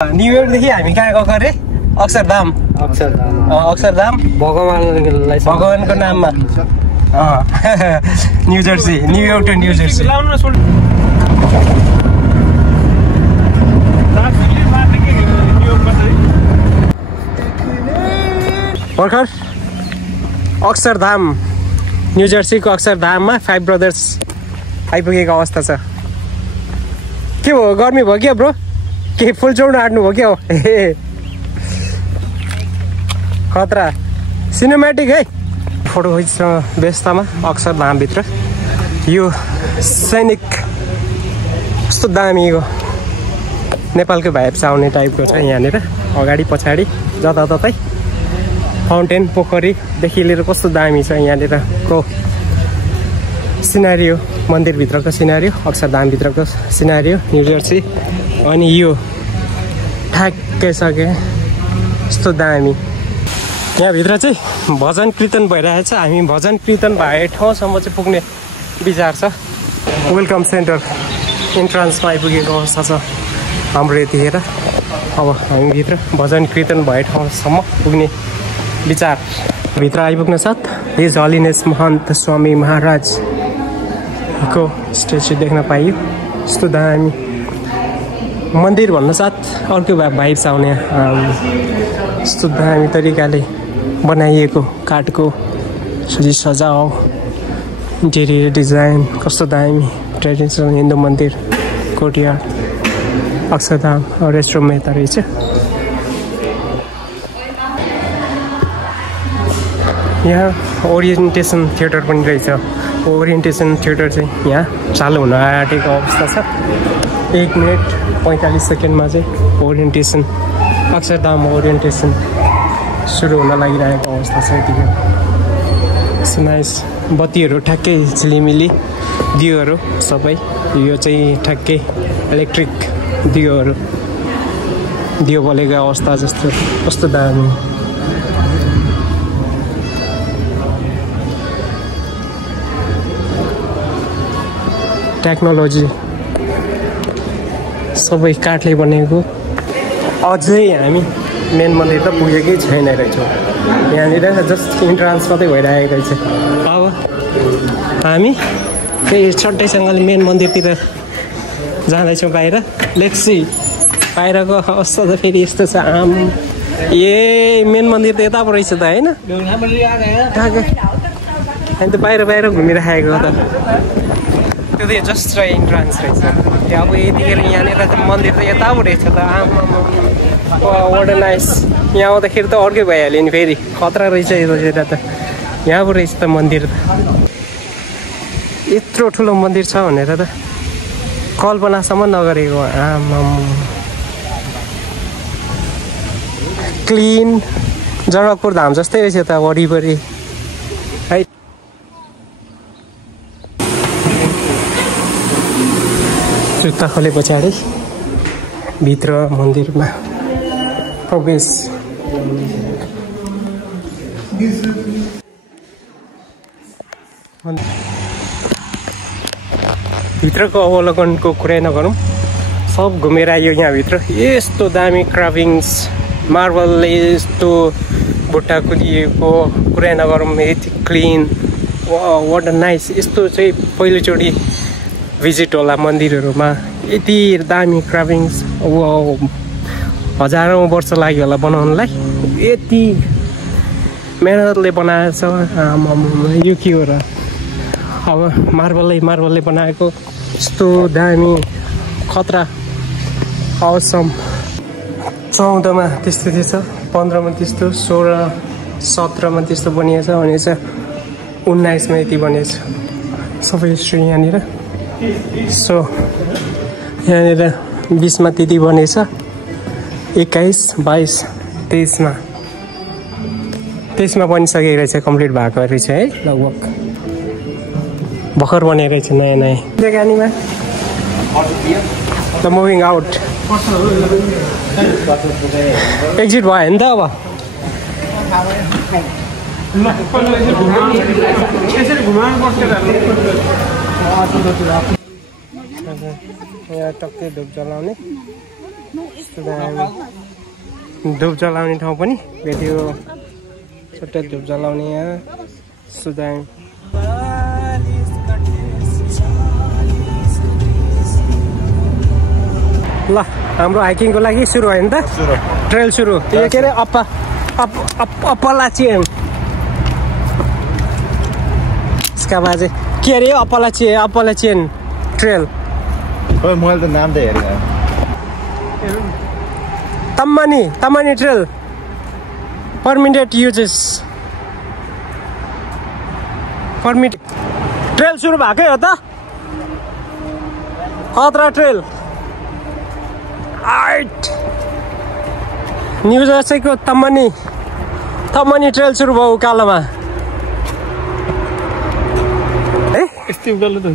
New इयरदेखि हामी कहाँ गएको अरे अक्षरधाम भगवानको नाममा New Jersey New York to New Jersey भर्खर अक्षरधाम न्यू जर्सीको अक्षरधाममा 5 ब्रदर्स आइपुगेको अवस्था छ। के हो गर्मी भयो क्या ब्रो? के फुल चौडो आँट्नु भयो क्या हो? खतरा सिनेमेटिक है। फोटो खिच्न व्यस्तमा अक्षरधामभित्र यो सैनिक कस्तो दामीको नेपालको भाइब्स आउने टाइपको छ। यहाँनिर अगाडि पछाडि जताततै फाउन्टेन पोखरीदेखि लिएर कस्तो दामी छ यहाँनिरको सिनारियो, मन्दिरभित्रको सिनारियो, अक्षरधामभित्रको सिनारियो न्यू जर्सी। अनि यो ठ्याक्कै सके यस्तो दामी। यहाँभित्र चाहिँ भजन कीर्तन भइरहेको छ। हामी भजन कीर्तन भए ठाउँसम्म चाहिँ पुग्ने विचार छ। वेलकम सेन्टर इन्ट्रान्समा आइपुगेको अवस्था छ हाम्रो यतिखेर। अब हामीभित्र भजन कीर्तन भए ठाउँसम्म पुग्ने विचार। भित्र आइपुग्न साथ हिज हलिनेस महन्त स्वामी महाराजको स्ट्याचु देख्न पाइयो। यस्तो दामी मन्दिर भन्न साथ अर्को भाइब्स आउने यस्तो दामी तरिकाले बनाइएको काठको सजाओ इन्टेरियर डिजाइन कस्तो दामी। ट्रेडिसनल हिन्दू मन्दिर कोर्टयार्ड अक्षरधाम रेस्टुरेन्टमा यता रहेछ। यहाँ ओरिएन्टेसन थिएटर पनि रहेछ। ओरिएन्टेसन थिएटर चाहिँ यहाँ चालु हुन आँटेको अवस्था छ। 1 मिनट 45 सेकेन्डमा चाहिँ ओरिएन्टेसन अक्षरधाम ओरिएन्टेसन सुरु हुन लागिरहेको अवस्था छ यतिखेर। नाइस बत्तीहरू ठ्याक्कै झिलिमिली दियोहरू सबै। यो चाहिँ ठ्याक्कै इलेक्ट्रिक दियोहरू दियो बलेको अवस्था जस्तो कस्तो दामी। टेक्नोलोजी सबै काठले बनेको। अझै हामी मेन मन्दिर त पुगेकै छैन रहेछौँ। यहाँनिर जस्ट इन्ट्रान्स मात्रै भइरहेको रहेछ। अब हामी त्यही छट्टैसँगले मेन मन्दिरतिर जाँदैछौँ बाहिर। लेट्स सी बाहिरको अवस्था त फेरि यस्तो छ। आम ए मेन मन्दिर त यता पो रहेछ त होइन? अनि त बाहिर घुमिराखेको त त्यो त जस्ट इन्ट्रान्स रहेछ। अब यतिखेर यहाँनिर त मन्दिर त यता पो रहेछ त। What nice. यहाँ आउँदाखेरि त अर्कै भइहाल्यो नि फेरि। खतरा रहेछ यतातिर त। यहाँ पो रहेछ त मन्दिर त। यत्रो ठुलो मन्दिर छ भनेर त कल्पनासम्म नगरेको। क्लिन जनकपुर धाम जस्तै रहेछ त वरिपरि है। जुत्ता खोले पछाडि भित्र मन्दिरमा प्रवेश। भित्रको अवलोकनको कुरै नगरौँ, सब घुमेर आयो यहाँभित्र। यस्तो दामी क्राभिङ्स मार्बलले यस्तो बुट्टा कुदिएको कुरै नगरौँ। यति क्लिन वाट नाइस। यस्तो चाहिँ पहिलोचोटि भिजिट होला मन्दिरहरूमा। यति दामी क्राभिङ्स हजारौँ वर्ष लाग्यो होला बनाउनलाई। यति मेहनतले बनाएको छ। यो के हो र? अब मार्बलले बनाएको यस्तो दामी खतरा असम। 14 मा त्यस्तो थिएछ, 15 मा त्यस्तो, 16, 17 मा त्यस्तो बनिएछ भनेछ, 19 मा यति बनिएछ। सबै हिस्ट्री यहाँनिर। सो यहाँनिर 20 मा त्यति बनेछ, 21, 22, 23 मा बनिसकेको रहेछ। कम्प्लिट भएको रहेछ है लगभग। भर्खर बनेको रहेछ नयाँ जग्गानीमा। The moving out. एक्जिट भयो नि त अब। यहाँ टक्कै धुप जलाउने धुप जलाउने ठाउँ पनि भेट्यो छुट्टै धुप जलाउने यहाँ सुदाङ ल हाम्रो हाइकिङको लागि सुरु भयो नि त ट्रेल सुरु यो के अरे अपलाचियन यसका बाजे के अरे अपलाचियन ट्रेल मैले त नाम त हेरेँ तम्मानी ट्रेल परमिटेड युजेस ट्रेल सुरु भएकै हो त खतरा ट्रेल न्यू जर्सीको तम्मानी ट्रेल सुरु भयो उकालोमा है यस्तै उकालो त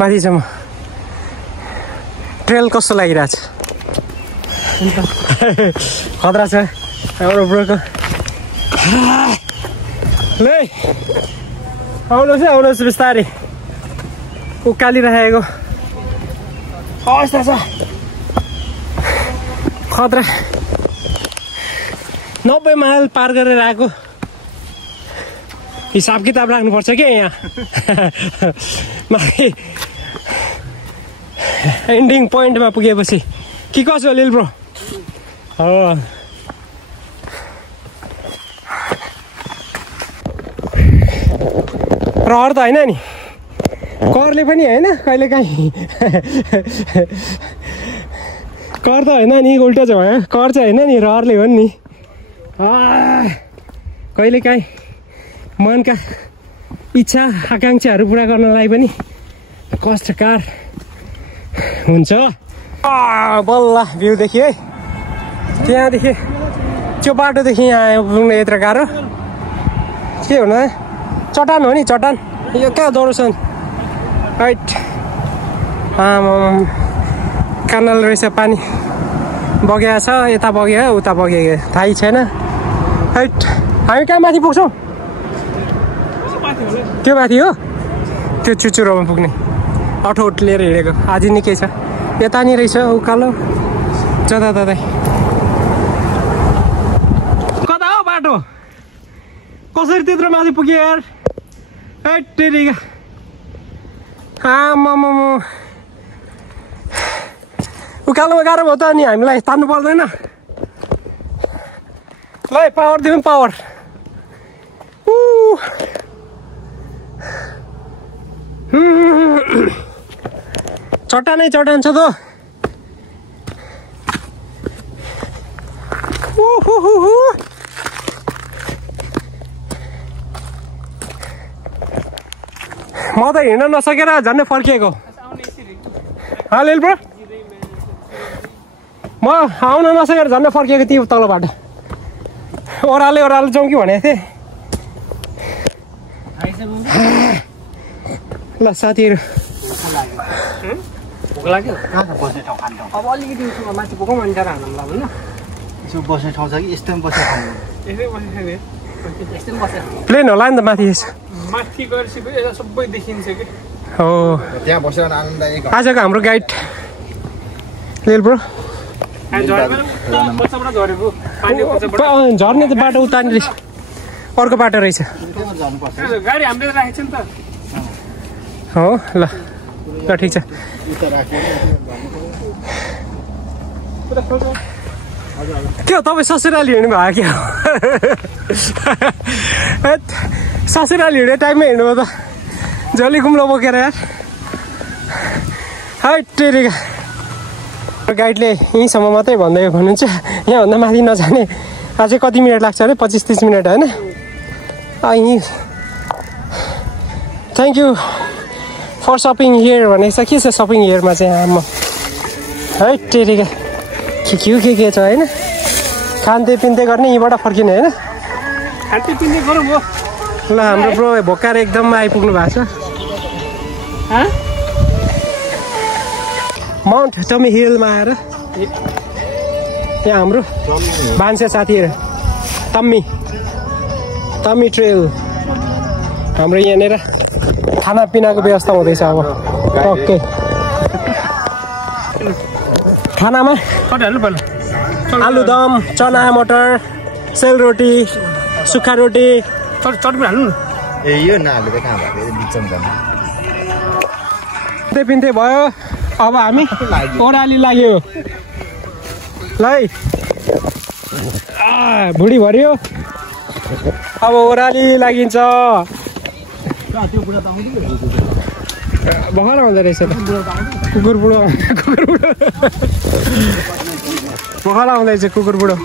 माथिसम्म ट्रेल कस्तो लागिरहेछ खतरा छ हाम्रो ब्रोको ले आउनुहोस् बिस्तारै उकालिरहेको अवस्था छ खतरा 90 माइल पार गरेर आएको हिसाब किताब राख्नुपर्छ क्या यहाँ एन्डिङ पोइन्टमा पुगेपछि के कसो लिल ब्रो हो रहर त होइन नि करले पनि होइन कहिलेकाहीँ कर त होइन नि उल्टो चाहिँ भयो कर चाहिँ होइन नि रहरले हो नि कहिलेकाहीँ मनका इच्छा आकाङ्क्षाहरू पुरा गर्नलाई पनि कष्टकार हुन्छ बल्ल भ्यू देखियो है त्यहाँदेखि त्यो बाटोदेखि यहाँ पुग्नु यत्रो गाह्रो के हुन चट्टान हो नि चट्टान यो कहाँ दौडछन् राइट कनाल रहेछ पानी बगेको छ यता बग्यो उता बगेको थाहै छैन राइट हामी कहाँ माथि पुग्छौँ त्यो माथि हो त्यो चुचुरोमा पुग्ने अठोट लिएर हिँडेको आज निकै छ यता नि रहेछ उकालो जताततै कता हो बाटो कसरी त्यत्रो माथि पुग्यो यार टेरिका उकालोमा गाह्रो भयो त अनि हामीलाई तान्नु पर्दैन ल पावर दिउँ पावर चट्टानै चट्टान छ त म त हिँड्न नसकेर झन्डै फर्किएको हालेल ब्रो म आउन नसकेर झन्डै फर्किएको थिएँ तलबाट ओह्रालो जाउँ कि भनेको थिएँ ल साथीहरू भोक लाग्यो बस्ने ठाउँ खानु अब अलिकति माथि पुगौँ अनि त्यहाँ हाल्नुलाई होइन यसो बस्ने ठाउँ छ कि यस्तै बसेर खानु प्लेन होला नि त माथि माथि गरेपछि यता सबै देखिन्छ कि हो त्यहाँ बसेर आनन्ददायक आजको हाम्रो गाइड लिल ब्रो झर्ने त बाटो उता नि रहेछ अर्को बाटो रहेछ गाडी हामीले राखेको छ नि त हो ल ठिक छ के हो तपाईँ ससुराली हिँड्नु भयो क्या ससुराली हिँड्ने टाइममै हिँड्नुभयो त जली कुम्लो बोकेर यार है टेरिका गाइडले यहीँसम्म मात्रै भन्दै भन्नुहुन्छ यहाँभन्दा माथि नजाने अझै कति मिनट लाग्छ अरे 25-30 मिनट होइन यहीँ thank you for shopping here भनेको छ के छ सपिङ हियरमा चाहिँ आमा है टेरिका के छ होइन खान्दै पिन्दै गर्ने यहीँबाट फर्किने होइन खान्दै पिन्दै गरौँ हो ल हाम्रो ब्रो भोकाएर एकदम आइपुग्नु भएको छ माउन्ट टमी हिलमा आएर यहाँ हाम्रो भान्से साथीहरू टमी ट्रेल हाम्रो यहाँनिर खानापिनाको व्यवस्था हुँदैछ अब ओके खानामा कति हाल्नु पहिला आलुदम चना मटर सेलरोटी सुक्खा रोटी चटनी हाल्नु न ए यो नहालेर कहाँ भएको बिचमा पिन्थे पिन्थे भयो अब हामी ओह्राली लाग्यो ल है भुँडी भर्यो अब ओह्राली लागिन्छ भर्खर आउँदो रहेछ त कुकुर बुढो भर्खर आउँदैछ कुकुर बुढो